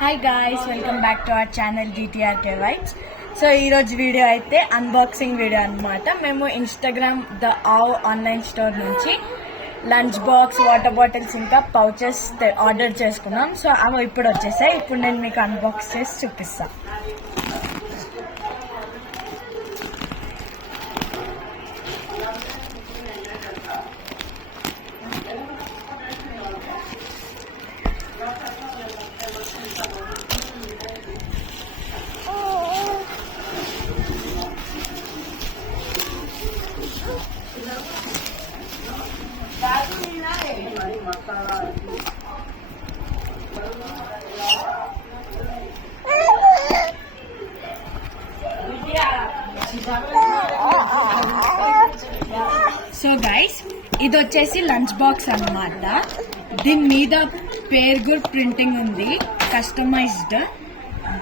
Hi guys, welcome back to our channel GTRK Vibes. So ఈరోజు video అయితే unboxing video అనమాట. మేము Instagram the ఆవ్ ఆన్లైన్ స్టోర్ నుంచి లంచ్ బాక్స్, వాటర్ బాటిల్స్ ఇంకా పౌచెస్ ఆర్డర్ చేసుకున్నాం. సో అవి ఇప్పుడు వచ్చేసాయి. ఇప్పుడు నేను మీకు అన్బాక్స్ చేసి చూపిస్తాను. సో గైస్, ఇది వచ్చేసి లంచ్ బాక్స్ అన్నమాట. దీని మీద పేరు కూడా ప్రింటింగ్ ఉంది, కస్టమైజ్డ్.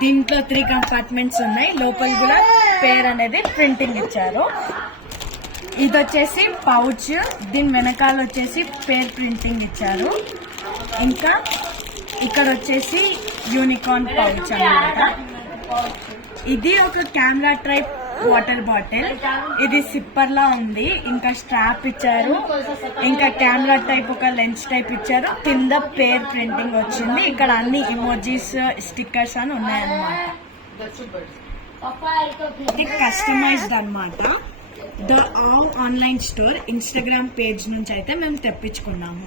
దీంట్లో 3 కంపార్ట్మెంట్స్ ఉన్నాయి. లోపల కూడా పేరు అనేది ప్రింటింగ్ ఇచ్చారు. ఇది వచ్చేసి పౌచ్, దీని వెనకాల వచ్చేసి పేరు ప్రింటింగ్ ఇచ్చారు. ఇంకా ఇక్కడ వచ్చేసి యూనికార్న్ పౌచ్ అన్నమాట. ఇది ఒక కెమెరా టైప్ వాటర్ బాటిల్. ఇది సిప్పర్ లా ఉంది. ఇంకా స్ట్రాప్ ఇచ్చారు. ఇంకా కెమెరా టైప్ ఒక లెన్స్ టైప్ ఇచ్చారు. కింద పేర్ ప్రింటింగ్ వచ్చింది. ఇక్కడ అన్ని ఇమోజీస్, స్టిక్కర్స్ అని ఉన్నాయన్నమాట. ఇది కస్టమైజ్డ్ అన్నమాట. ద ఆవ్ ఆన్లైన్ స్టోర్ ఇన్స్టాగ్రామ్ పేజ్ నుంచి అయితే మేము తెప్పించుకున్నాము.